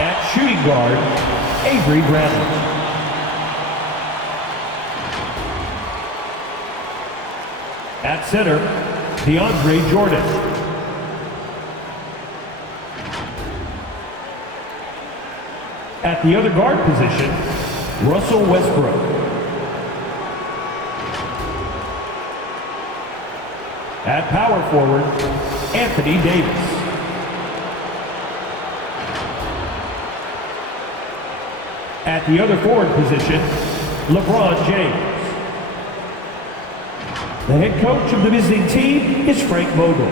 At shooting guard, Avery Bradley. At center, DeAndre Jordan. At the other guard position, Russell Westbrook. At power forward, Anthony Davis. At the other forward position, LeBron James. The head coach of the visiting team is Frank Vogel.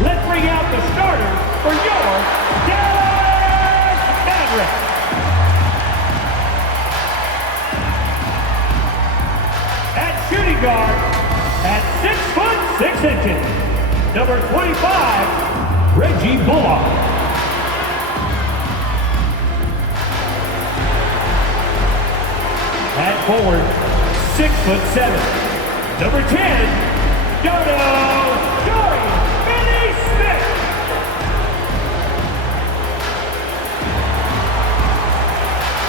Let's bring out the starters for your Dallas Mavericks. At shooting guard, at 6'6", number 25, Reggie Bullock. At forward, 6'7", number 10, Dorian Finney-Smith.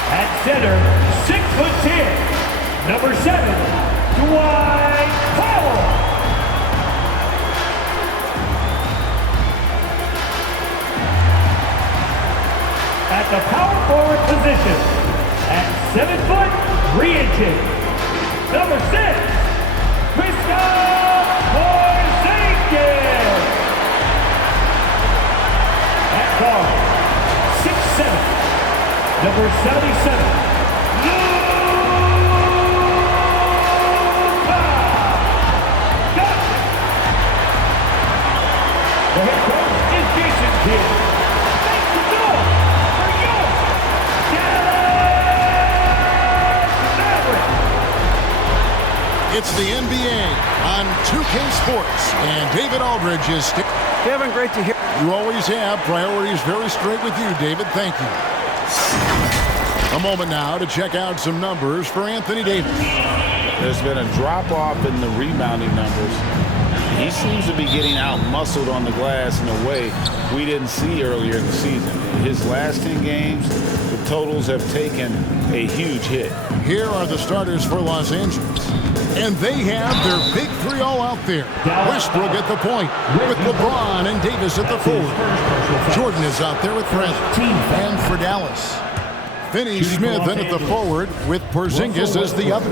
At center, 6'10", number 7, Dwight Powell. At the power forward position, at 7'3", number 6, Porzingis. At guard, 6'7", number 77, Luka Doncic. The head coach is Jason Kidd. Thanks for going for your Dallas Mavericks. It's the NBA on 2K Sports, and David Aldridge is Kevin, great to hear. You always have. Priorities very straight with you, David. Thank you. A moment now to check out some numbers for Anthony Davis. There's been a drop-off in the rebounding numbers. He seems to be getting out-muscled on the glass in a way we didn't see earlier in the season. His last 10 games, the totals have taken a huge hit. Here are the starters for Los Angeles. And they have their big three all out there. Westbrook at the point with LeBron and Davis at the forward. Jordan is out there with Fred. And for Dallas, Finney-Smith in at the forward with Porzingis as the other.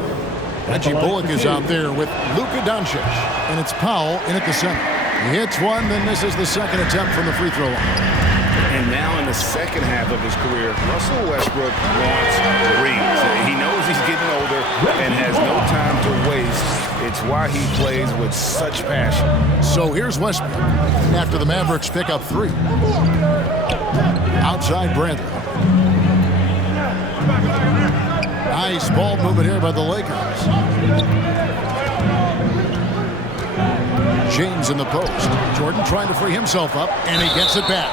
Reggie Bullock is out there with Luka Doncic. And it's Powell in at the center. He hits one, then misses the second attempt from the free throw line. And now in the second half of his career, Russell Westbrook wants rings. He knows he's getting older and has no time to waste. It's why he plays with such passion. So here's Westbrook after the Mavericks pick up 3. Outside Bradley. Nice ball movement here by the Lakers. James in the post. Jordan trying to free himself up, and he gets it back.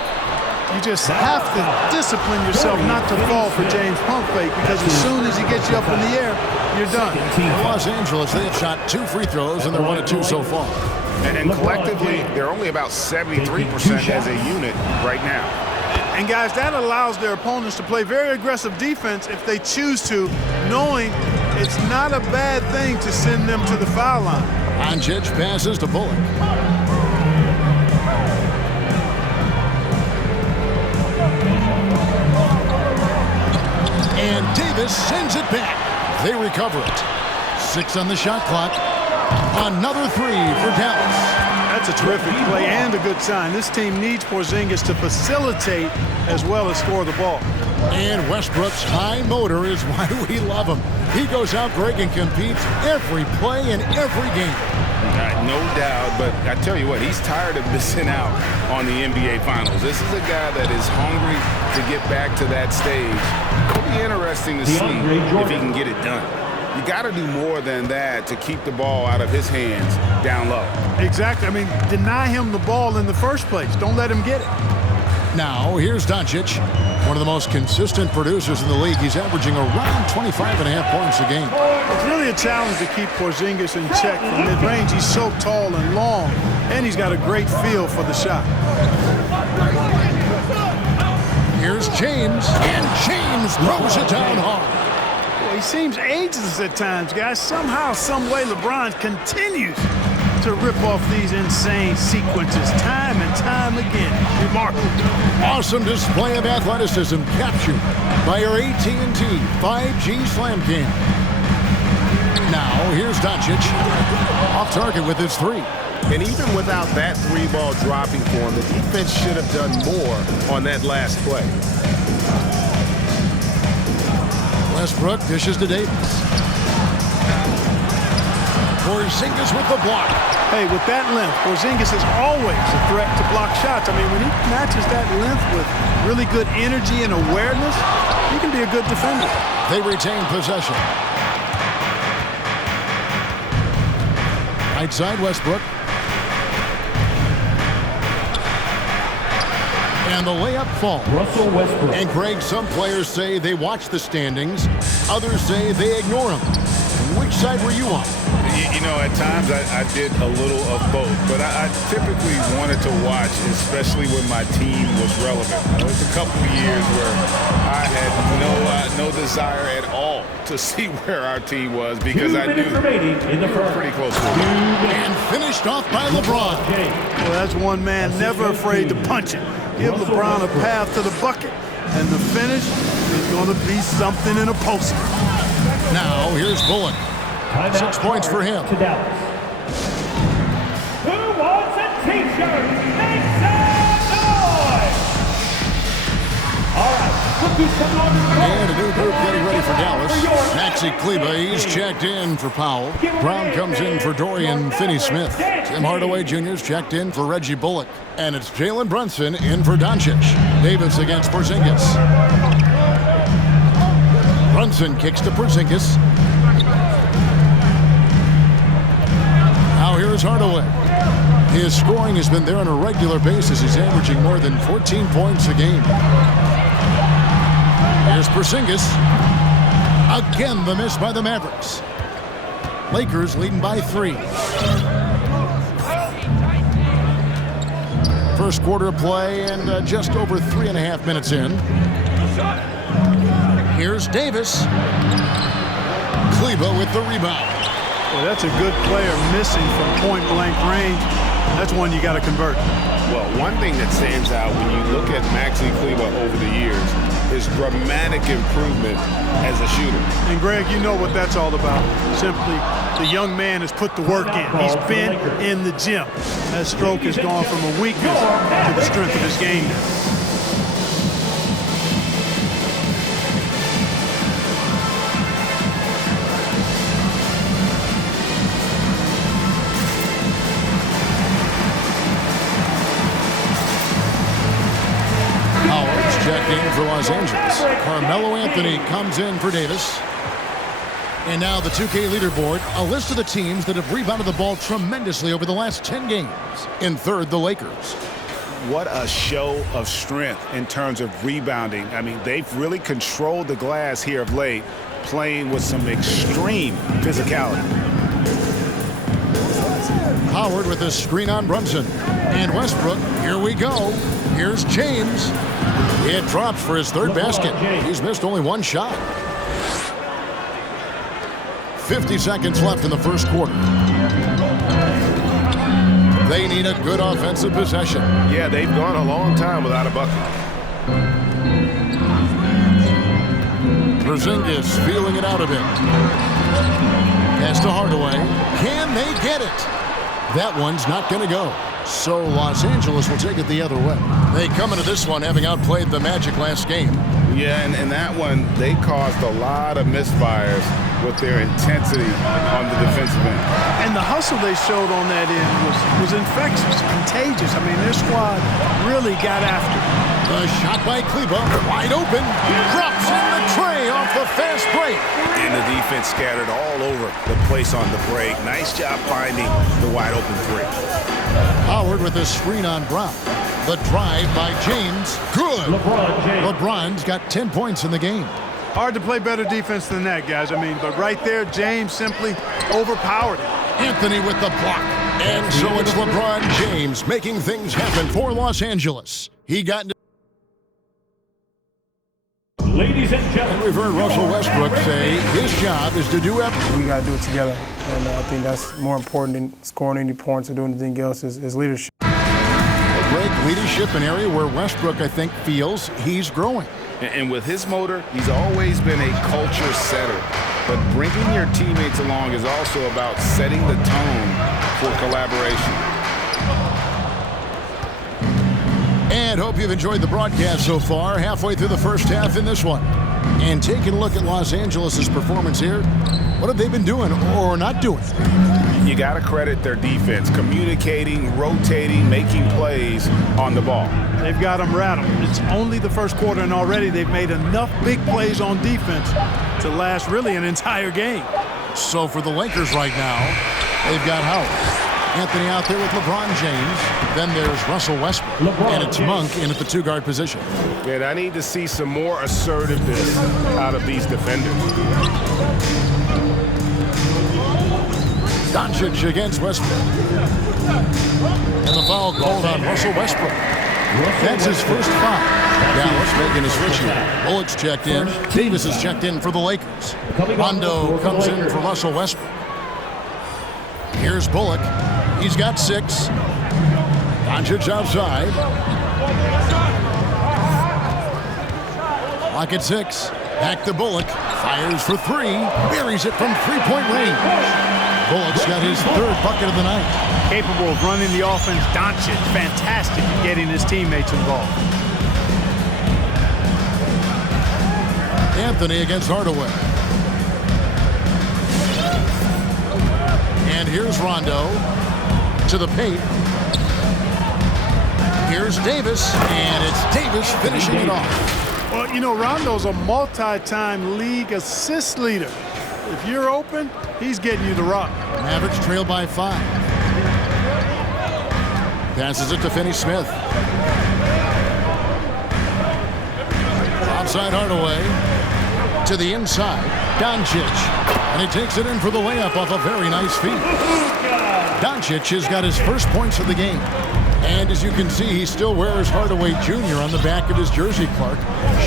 You just have to discipline yourself not to fall for James pump fake, because as soon as he gets you up in the air, you're done. In Los Angeles, they have shot 2 free throws, and they're 1 of 2 so far. And collectively, they're only about 73% as a unit right now. And guys, that allows their opponents to play very aggressive defense if they choose to, knowing it's not a bad thing to send them to the foul line. Doncic passes to Bullock. And Davis sends it back. They recover it. 6 on the shot clock. Another 3 for Dallas. That's a terrific play and a good sign. This team needs Porzingis to facilitate as well as score the ball. And Westbrook's high motor is why we love him. He goes out, Greg, and competes every play in every game. No doubt, but I tell you what, he's tired of missing out on the NBA Finals. This is a guy that is hungry to get back to that stage. It'll be interesting to see if he can get it done. You got to do more than that to keep the ball out of his hands down low. Exactly. I mean, deny him the ball in the first place. Don't let him get it. Now, here's Doncic. One of the most consistent producers in the league. He's averaging around 25.5 points a game. It's really a challenge to keep Porzingis in check from mid-range. He's so tall and long, and he's got a great feel for the shot. Here's James, and James throws it down hard. Well, he seems ageless at times, guys. Somehow, some way, LeBron continues to rip off these insane sequences time and time again. Remarkable. Awesome display of athleticism captured by your AT&T 5G Slam Cam. Now, here's Doncic. Off target with his three. And even without that three-ball dropping for him, the defense should have done more on that last play. Westbrook dishes to Davis. Porzingis with the block. Hey, with that length, Porzingis is always a threat to block shots. I mean, when he matches that length with really good energy and awareness, he can be a good defender. They retain possession. Right side, Westbrook. And the layup falls. Russell Westbrook. And Greg, some players say they watch the standings. Others say they ignore them. Which side were you on? You know, at times I did a little of both, but I typically wanted to watch, especially when my team was relevant. There was a couple of years where I had no desire at all to see where our team was because I knew we were pretty close to it. And finished off by LeBron. Well, that's one man never afraid to punch it. Give LeBron a path to the bucket, and the finish is going to be something in a poster. Now, here's Bullock. 6 points for him. To Dallas. Who wants a t-shirt? Make some noise! All right, rookies coming on the court. And a new group getting ready for Dallas. Maxi Kleba, he's checked in for Powell. Brown comes in for Dorian Finney-Smith. Tim Hardaway Jr.'s checked in for Reggie Bullock. And it's Jalen Brunson in for Doncic. Davis against Porzingis. Brunson kicks to Porzingis. Now here's Hardaway. His scoring has been there on a regular basis. He's averaging more than 14 points a game. Here's Porzingis. Again, the miss by the Mavericks. Lakers leading by 3. First quarter play and just over 3.5 minutes in. Here's Davis. Kleba with the rebound. Well, that's a good player missing from point-blank range. That's one you got to convert. Well, one thing that stands out when you look at Maxi Kleba over the years is dramatic improvement as a shooter. And, Greg, you know what that's all about. Simply, the young man has put the work in. He's been in the gym. That stroke has gone from a weakness to the strength of his game now. Checked in for Los Angeles. Carmelo Anthony comes in for Davis. And now the 2K leaderboard, a list of the teams that have rebounded the ball tremendously over the last 10 games. In third, the Lakers. What a show of strength in terms of rebounding. I mean, they've really controlled the glass here of late, playing with some extreme physicality. Howard with a screen on Brunson. And Westbrook, here we go. Here's James. It drops for his third basket. He's missed only one shot. 50 seconds left in the first quarter. They need a good offensive possession. Yeah, they've gone a long time without a bucket. Porzingis feeling it out a bit. Pass to Hardaway. Can they get it? That one's not going to go. So Los Angeles will take it the other way. They come into this one having outplayed the Magic last game. Yeah, and in that one, they caused a lot of misfires with their intensity on the defensive end. And the hustle they showed on that end was infectious, contagious. I mean, their squad really got after it. The shot by Kleba, wide open, drops in the tray off the fast break. And the defense scattered all over the place on the break. Nice job finding the wide open three. Howard with a screen on Brown. The drive by James. Good. LeBron James. LeBron's got 10 points in the game. Hard to play better defense than that, guys. I mean, but right there, James simply overpowered it. Anthony with the block. And so it's LeBron James making things happen for Los Angeles. He got into... Ladies and gentlemen, We've heard Russell Westbrook say his job is to do everything. We got to do it together. And I think that's more important than scoring any points or doing anything else is leadership. Great leadership, an area where Westbrook, I think, feels he's growing. And with his motor, he's always been a culture setter. But bringing your teammates along is also about setting the tone for collaboration. And hope you've enjoyed the broadcast so far, halfway through the first half in this one. And taking a look at Los Angeles' performance here, what have they been doing or not doing? You got to credit their defense, communicating, rotating, making plays on the ball. They've got them rattled. It's only the first quarter, and already they've made enough big plays on defense to last really an entire game. So for the Lakers right now, they've got Howard. Anthony out there with LeBron James. Then there's Russell Westbrook. And it's Monk in at the two-guard position. And I need to see some more assertiveness out of these defenders. Doncic against Westbrook. And the foul called on Russell Westbrook. That's his first foul. Dallas making a switch here. Bullock's checked in. Davis is checked in for the Lakers. Rondo comes in for Russell Westbrook. Here's Bullock. He's got 6. Doncic outside. Lock at 6. Back to Bullock. Fires for 3. Buries it from three-point range. Bullock's got his 3rd bucket of the night. Capable of running the offense. Doncic, fantastic at getting his teammates involved. Anthony against Hardaway. And here's Rondo to the paint. Here's Davis, and it's Davis finishing it off. Well, you know, Rondo's a multi-time league assist leader. If you're open, he's getting you the rock. Mavericks trail by 5. Passes it to Finney-Smith. Outside Hardaway. To the inside. Doncic. And he takes it in for the layup off a very nice feed. Doncic has got his first points of the game. And as you can see, he still wears Hardaway Jr. on the back of his jersey, Clark,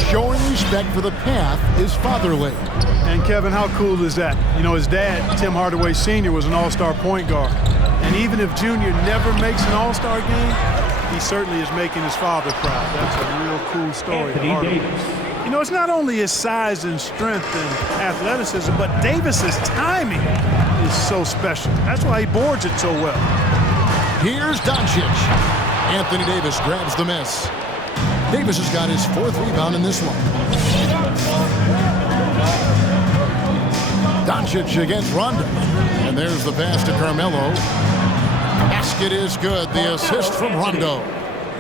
showing respect for the path his father laid. And Kevin, how cool is that? You know, his dad, Tim Hardaway Sr., was an all-star point guard. And even if Junior never makes an all-star game, he certainly is making his father proud. That's a real cool story. You know, it's not only his size and strength and athleticism, but Davis's timing is so special. That's why he boards it so well. Here's Doncic. Anthony Davis grabs the miss. Davis has got his 4th rebound in this one. Doncic against Rondo. And there's the pass to Carmelo. Basket is good. The assist from Rondo.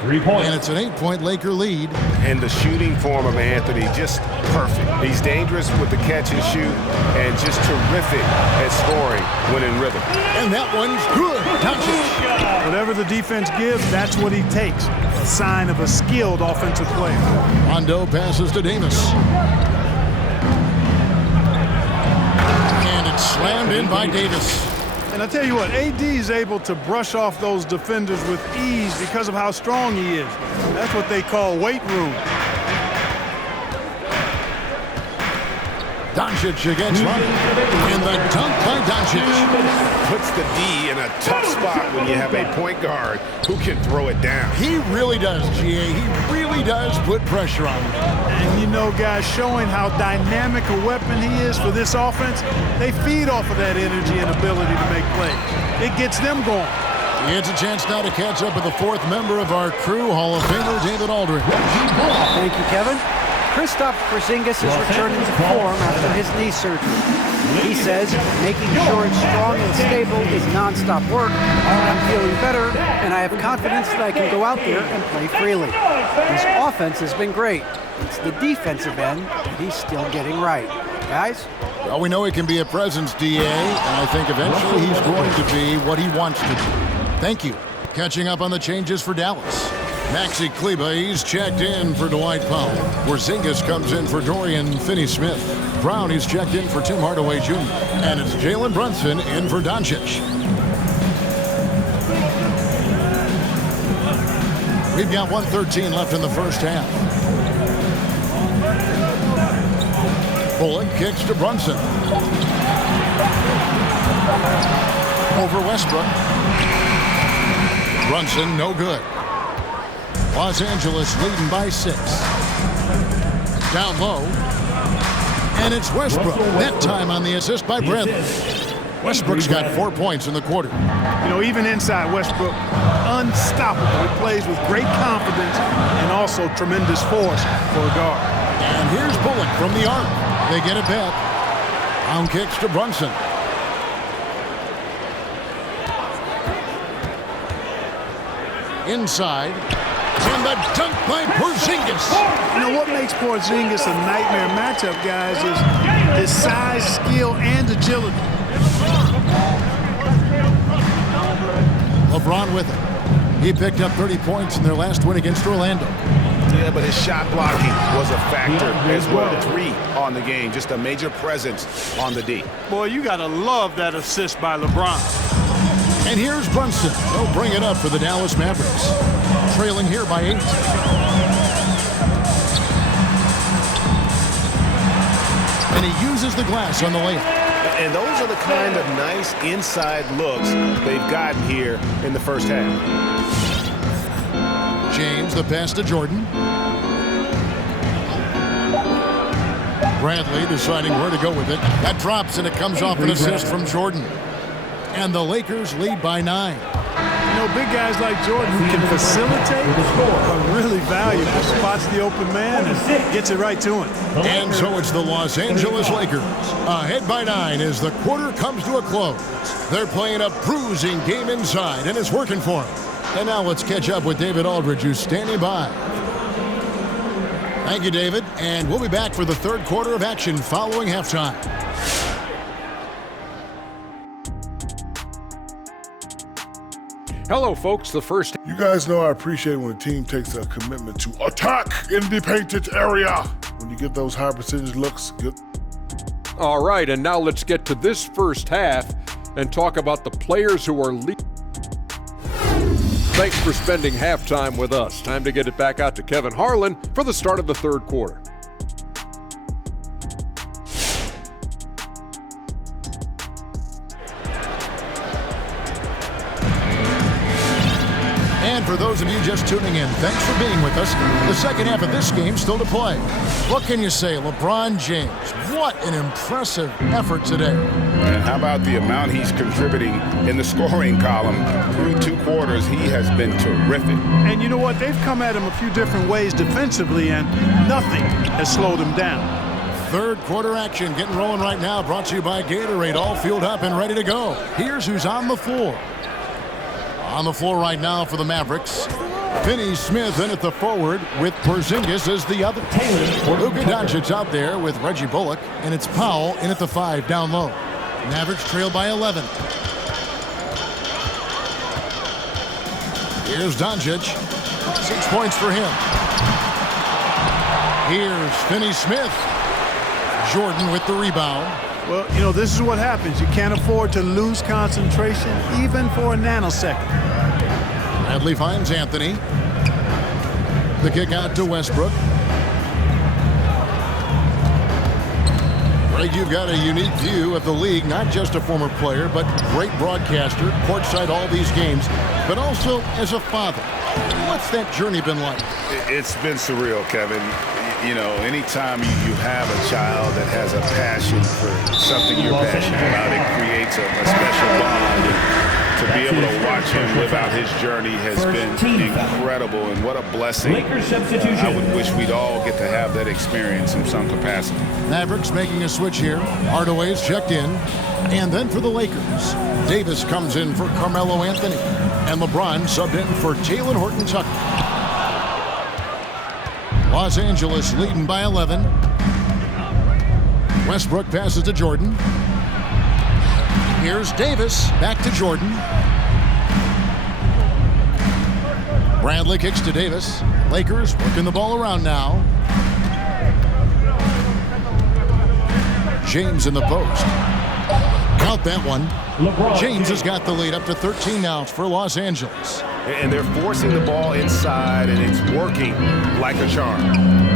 3 points. And it's an 8-point Laker lead. And the shooting form of Anthony, just perfect. He's dangerous with the catch and shoot and just terrific at scoring when in rhythm. And that one's good. Doncic. Whatever the defense gives, that's what he takes. A sign of a skilled offensive player. Rondo passes to Davis. And it's slammed in by Davis. And I tell you what, AD is able to brush off those defenders with ease because of how strong he is. That's what they call weight room. Doncic against Rondo. And the dunk by Doncic. Puts the D in a tough spot when you have a point guard who can throw it down. He really does, GA. He really does put pressure on him. And you know, guys, showing how dynamic a weapon he is for this offense, they feed off of that energy and ability to make plays. It gets them going. It's a chance now to catch up with the 4th member of our crew, Hall of Famer David Aldridge. Thank you, Kevin. Kristaps Porzingis is returning to form after his knee surgery. He says making sure it's strong and stable is nonstop work. I'm feeling better, and I have confidence that I can go out there and play freely. His offense has been great. It's the defensive end that he's still getting right. Guys? Well, we know he can be a presence, DA, and I think eventually he's going to be what he wants to be. Thank you. Catching up on the changes for Dallas. Maxi Kleba, he's checked in for Dwight Powell. Porzingis comes in for Dorian Finney-Smith. Brown, he's checked in for Tim Hardaway Jr. And it's Jalen Brunson in for Doncic. We've got 1:13 left in the first half. Bullock kicks to Brunson. Over Westbrook. Brunson, no good. Los Angeles leading by 6. Down low. And it's Westbrook. That time on the assist by Bradley. Westbrook's got 4 points in the quarter. You know, even inside Westbrook, unstoppable. He plays with great confidence and also tremendous force for a guard. And here's Bullock from the arc. They get it back. Brown kicks to Brunson. Inside. And the dunk by Porzingis. You know what makes Porzingis a nightmare matchup, guys, is his size, skill, and agility. LeBron with it. He picked up 30 points in their last win against Orlando. Yeah, but his shot blocking was a factor as well. 3 on the game, just a major presence on the D. Boy, you got to love that assist by LeBron. And here's Brunson. He'll bring it up for the Dallas Mavericks. Trailing here by 8. And he uses the glass on the layup. And those are the kind of nice inside looks they've gotten here in the first half. James, the pass to Jordan. Bradley deciding where to go with it. That drops and it comes off an assist from Jordan. And the Lakers lead by 9. You know, big guys like Jordan who can facilitate are really valuable. Spots the open man and gets it right to him. And so it's the Los Angeles Lakers ahead by 9 as the quarter comes to a close. They're playing a bruising game inside, and it's working for them. And now let's catch up with David Aldridge, who's standing by. Thank you, David. And we'll be back for the third quarter of action following halftime. Hello, folks. The first. You guys know I appreciate when a team takes a commitment to attack in the painted area. When you get those high percentage looks, good. All right, and now let's get to this first half and talk about the players who are leading. Thanks for spending halftime with us. Time to get it back out to Kevin Harlan for the start of the third quarter. And for those of you just tuning in, thanks for being with us. The second half of this game still to play. What can you say, LeBron James? What an impressive effort today. And how about the amount he's contributing in the scoring column? Through 2 quarters, he has been terrific. And you know what? They've come at him a few different ways defensively, and nothing has slowed him down. Third quarter action getting rolling right now, brought to you by Gatorade, all fueled up and ready to go. Here's who's on the floor. On the floor right now for the Mavericks, Finney-Smith in at the forward with Porzingis as the other. Luka Doncic out there with Reggie Bullock, and it's Powell in at the 5 down low. Mavericks trail by 11. Here's Doncic. 6 points for him. Here's Finney-Smith. Jordan with the rebound. Well, you know, this is what happens. You can't afford to lose concentration even for a nanosecond. Bradley finds Anthony. The kick out to Westbrook. Greg, you've got a unique view of the league, not just a former player, but great broadcaster, courtside all these games, but also as a father. What's that journey been like? It's been surreal, Kevin. You know, anytime you have a child that has a passion for something you're passionate about, it creates a special bond. And to be able to watch him live out his journey has been incredible, and what a blessing. I would wish we'd all get to have that experience in some capacity. Mavericks making a switch here. Hardaway's checked in. And then for the Lakers, Davis comes in for Carmelo Anthony. And LeBron subbed in for Jalen Horton-Tucker. Los Angeles leading by 11. Westbrook passes to Jordan. Here's Davis back to Jordan. Bradley kicks to Davis. Lakers working the ball around now. James in the post. Count that one. James has got the lead up to 13 now for Los Angeles. And they're forcing the ball inside, and it's working like a charm.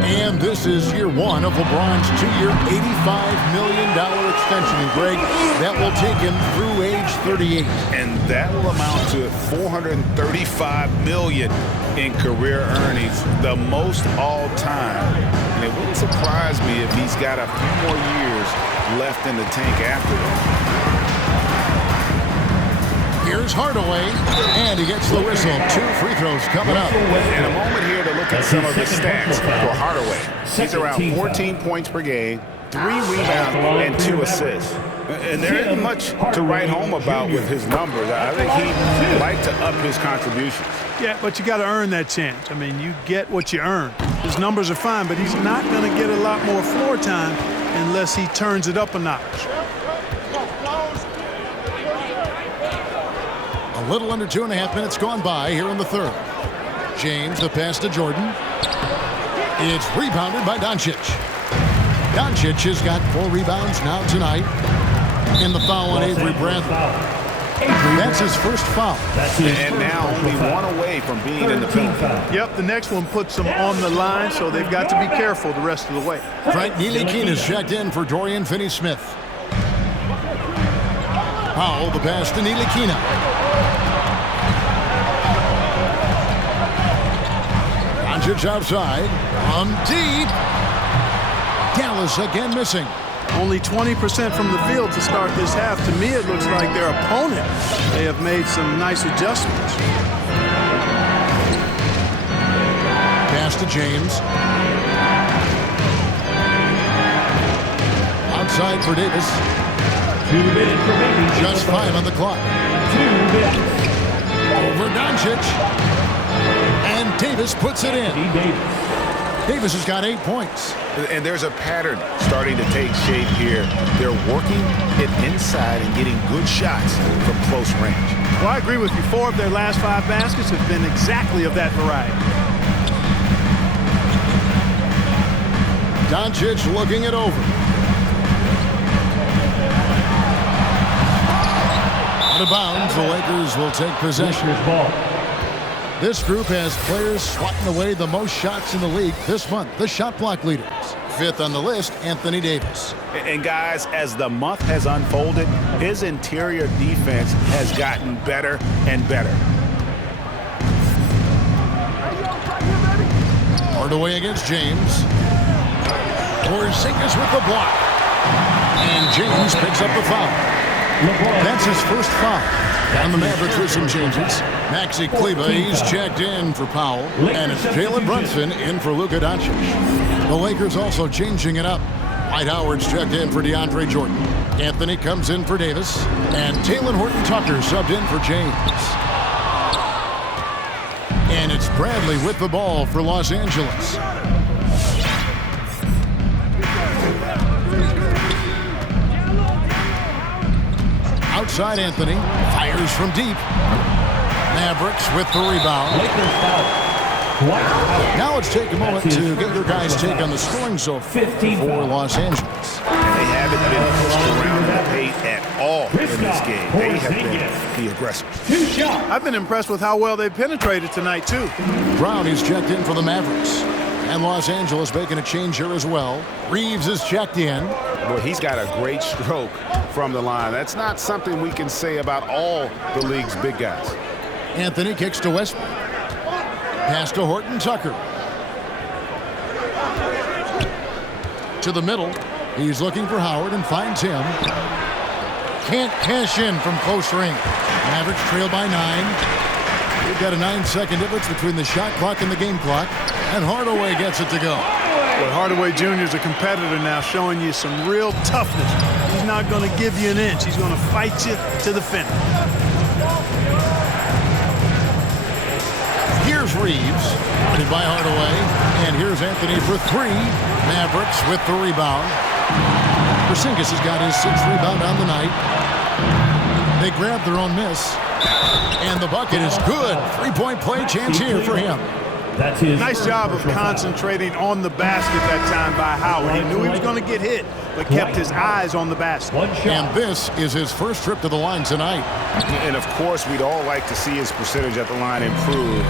And this is year one of LeBron's two-year, $85 million extension. And Greg, that will take him through age 38. And that will amount to $435 million in career earnings, the most all time. And it wouldn't surprise me if he's got a few more years left in the tank after that. Here's Hardaway, and he gets the whistle. 2 free throws coming up. And a moment here to look at some of the stats for Hardaway. He's around 14 points per game, 3 rebounds, and 2 assists. And there isn't much to write home about with his numbers. I think he'd like to up his contributions. Yeah, but you got to earn that chance. I mean, you get what you earn. His numbers are fine, but he's not going to get a lot more floor time unless he turns it up a notch. A little under 2.5 minutes gone by here in the third. James, the pass to Jordan. It's rebounded by Doncic. Doncic has got 4 rebounds now tonight. In the foul on Avery Bradley. That's his first foul. And now only 1 away from being in the penalty. Yep, the next one puts them on the line, so they've got to be careful the rest of the way. Frank Ntilikina is checked in for Dorian Finney-Smith. Powell, the pass to Ntilikina. Doncic outside, from deep. Dallas again missing. Only 20% from the field to start this half. To me, it looks like their opponent. They have made some nice adjustments. Pass to James. Outside for Davis. 2 minutes remaining. Just 5 on the clock. 2 minutes. Over Doncic. And Davis puts it in. Davis has got 8 points. And there's a pattern starting to take shape here. They're working it inside and getting good shots from close range. Well, I agree with you. 4 of their last 5 baskets have been exactly of that variety. Doncic looking it over. Out of bounds, the Lakers will take possession. This group has players swatting away the most shots in the league this month. The shot block leaders. 5th on the list, Anthony Davis. And guys, as the month has unfolded, his interior defense has gotten better and better. Hardaway against James. Porzingis with the block. And James picks up the foul. That's his first foul. And the Mavericks with some changes. Maxi Kleber, he's checked in for Powell. And it's Jalen Brunson in for Luka Doncic. The Lakers also changing it up. Dwight Howard's checked in for DeAndre Jordan. Anthony comes in for Davis. And Talen Horton-Tucker subbed in for James. And it's Bradley with the ball for Los Angeles. Outside Anthony, fires from deep. Mavericks with the rebound. Now let's take a moment to get your guys' take on the scoring so far for Los Angeles. And they haven't been pushed around in the paint at all in this game. They have been the aggressors. I've been impressed with how well they penetrated tonight, too. Brown is checked in for the Mavericks. And Los Angeles making a change here as well. Reeves is checked in. Well, he's got a great stroke from the line. That's not something we can say about all the league's big guys. Anthony kicks to Westbrook. Pass to Horton-Tucker. To the middle. He's looking for Howard and finds him. Can't cash in from close range. Mavericks trail by 9. We've got a 9-second difference between the shot clock and the game clock. And Hardaway gets it to go. Well, Hardaway Jr. is a competitor now, showing you some real toughness. He's not going to give you an inch. He's going to fight you to the finish. Here's Reeves, guarded by Hardaway. And here's Anthony for 3. Mavericks with the rebound. Porzingis has got his 6th rebound on the night. They grab their own miss. And the bucket is good. Three-point play chance here for him. That's his Nice job of concentrating on the basket that time by Howard. He knew he was going to get hit, but kept his eyes on the basket. And this is his first trip to the line tonight. And, of course, we'd all like to see his percentage at the line improve,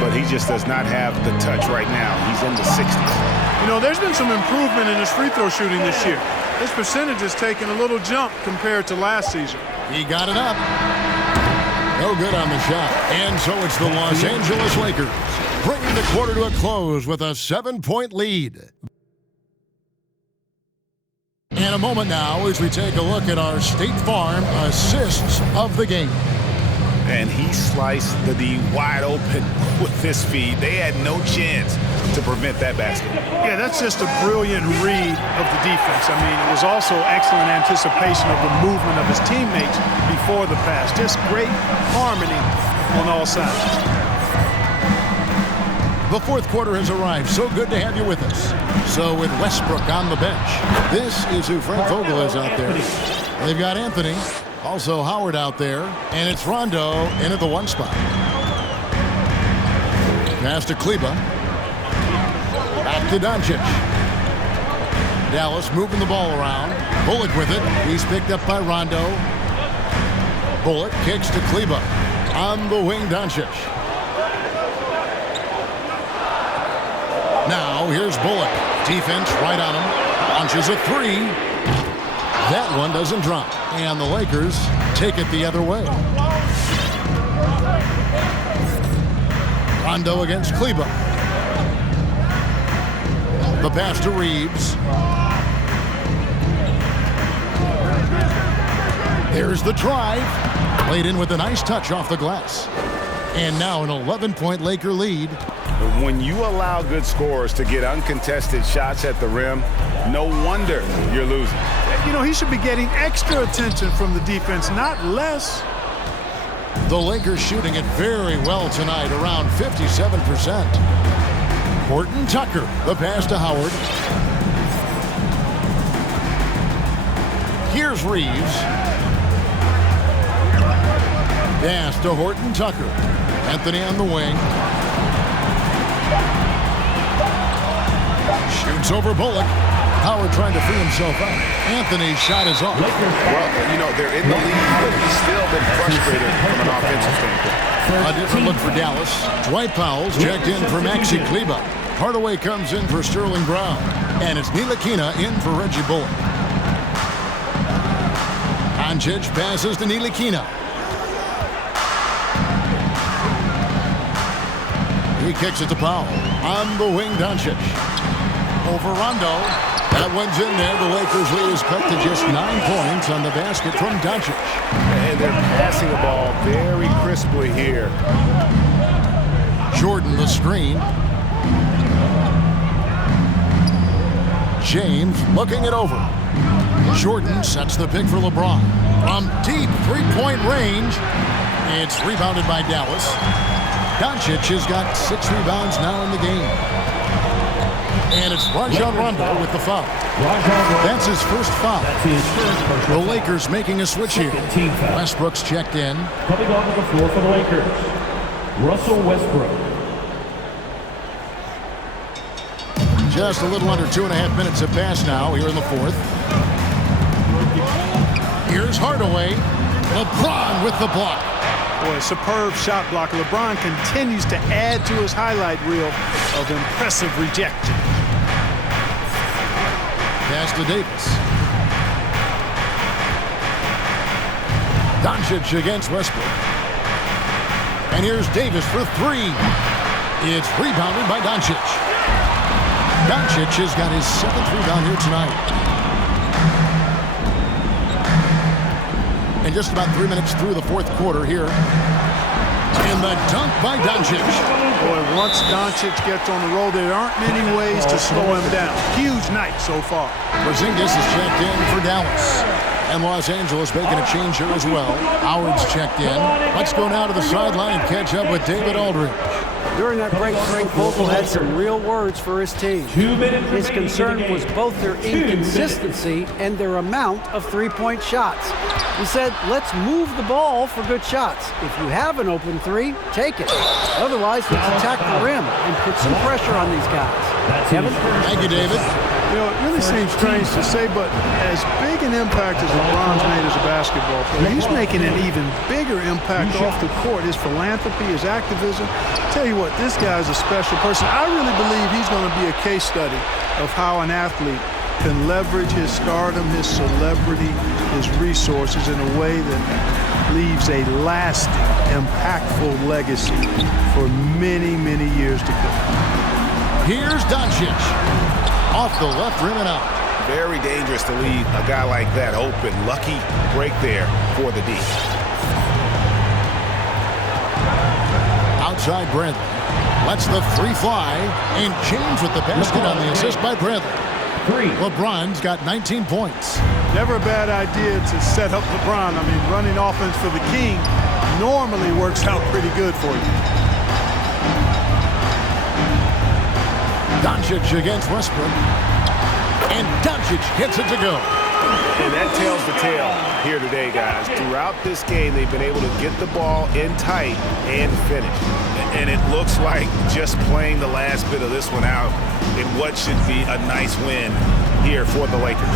but he just does not have the touch right now. He's in the 60s. You know, there's been some improvement in his free throw shooting this year. His percentage has taken a little jump compared to last season. He got it up. No good on the shot. And so it's the Los Angeles Lakers bringing the quarter to a close with a 7-point lead. And a moment now as we take a look at our State Farm assists of the game. And he sliced the D wide open with his feed. They had no chance to prevent that basket. Yeah, that's just a brilliant read of the defense. I mean, it was also excellent anticipation of the movement of his teammates before the pass. Just great harmony on all sides. The fourth quarter has arrived. So good to have you with us. So with Westbrook on the bench, this is who Frank Vogel is out there. They've got Anthony, also Howard out there, and it's Rondo in at the one spot. Pass to Kleba. Back to Doncic. Dallas moving the ball around. Bullock with it. He's picked up by Rondo. Bullock kicks to Kleba. On the wing, Doncic. Now, here's Bullock. Defense right on him. Launches a three. That one doesn't drop. And the Lakers take it the other way. Rondo against Kleba. The pass to Reeves. There's the drive. Played in with a nice touch off the glass. And now an 11-point Laker lead. When you allow good scorers to get uncontested shots at the rim, no wonder you're losing. You know, he should be getting extra attention from the defense, not less. The Lakers shooting it very well tonight, around 57%. Horton Tucker, the pass to Howard. Here's Reeves. Pass to Horton Tucker. Anthony on the wing. Shoots over Bullock. Howard trying to free himself up. Anthony's shot is off. Well, you know, they're in the lead, but he's still been frustrated from an offensive standpoint. A different look for Dallas. Dwight Powell's checked in for Maxi Kleba. Hardaway comes in for Sterling Brown. And it's Ntilikina in for Reggie Bullock. Doncic passes to Ntilikina. He kicks it to Powell. On the wing, Doncic. Over Rondo. That one's in there. The Lakers lead is cut to just 9 points on the basket from Doncic. And they're passing the ball very crisply here. Jordan the screen. James looking it over. Jordan sets the pick for LeBron. From deep three-point range. It's rebounded by Dallas. Doncic has got 6 rebounds now in the game. And it's Rajon Rondo with the foul. That's his first foul. The Lakers making a switch here. Westbrook's checked in. Coming onto the floor for the Lakers, Russell Westbrook. Just a little under 2.5 minutes have passed now here in the fourth. Here's Hardaway. LeBron with the block. Boy, superb shot block. LeBron continues to add to his highlight reel of impressive rejection. Pass to Davis. Doncic against Westbrook. And here's Davis for 3. It's rebounded by Doncic. Doncic has got his 7th rebound here tonight. And just about 3 minutes through the fourth quarter here. And the dunk by Doncic. Boy, once Doncic gets on the roll, there aren't many ways to slow him down. Huge night so far. Porzingis is checked in for Dallas. And Los Angeles making a change here as well. Howard's checked in. Let's go now to the sideline and catch up with David Aldridge. During that break, Frank Vogel had some real words for his team. His concern was both their inconsistency and their amount of three-point shots. He said, let's move the ball for good shots. If you have an open three, take it. Otherwise, let's attack the rim and put some pressure on these guys. Kevin? Thank you, David. You know, it really seems strange to say, but as big an impact as LeBron's made as a basketball player, he's making an even bigger impact off the court. His philanthropy, his activism. Tell you what, this guy's a special person. I really believe he's going to be a case study of how an athlete can leverage his stardom, his celebrity, his resources in a way that leaves a lasting, impactful legacy for many, many years to come. Here's Doncic. Off the left rim and out. Very dangerous to leave a guy like that open. Lucky break there for the D. Outside Bradley. Lets the three fly. And James with the basket on the assist by Bradley. LeBron's got 19 points. Never a bad idea to set up LeBron. I mean, running offense for the king normally works out pretty good for you. Doncic against Westbrook. And Doncic gets it to go. And that tells the tale here today, guys. Throughout this game, they've been able to get the ball in tight and finish. And it looks like just playing the last bit of this one out in what should be a nice win here for the Lakers.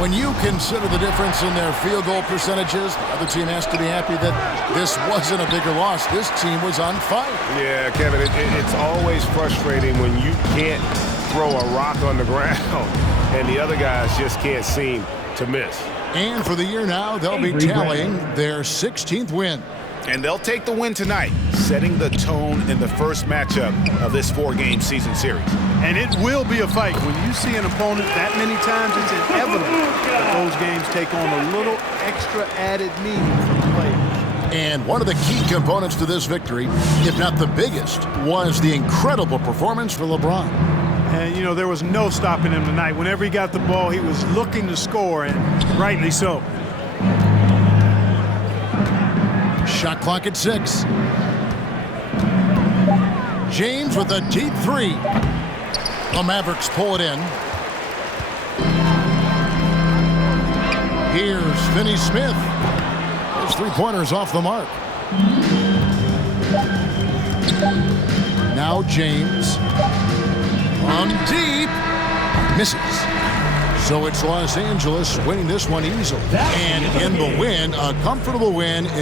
When you consider the difference in their field goal percentages, the other team has to be happy that this wasn't a bigger loss. This team was on fire. Yeah, Kevin, it's always frustrating when you can't throw a rock on the ground and the other guys just can't seem to miss. And for the year now, they'll be tallying their 16th win. And they'll take the win tonight, setting the tone in the first matchup of this 4-game season series. And it will be a fight. When you see an opponent that many times, it's inevitable that those games take on a little extra added meaning for the players. And one of the key components to this victory, if not the biggest, was the incredible performance for LeBron. And, you know, there was no stopping him tonight. Whenever he got the ball, he was looking to score, and rightly so. Shot clock at 6. James with a deep three. The Mavericks pull it in. Here's Finney Smith. His three-pointers off the mark. Now James. From deep. Misses. So it's Los Angeles winning this one easily. And in the win, a comfortable win.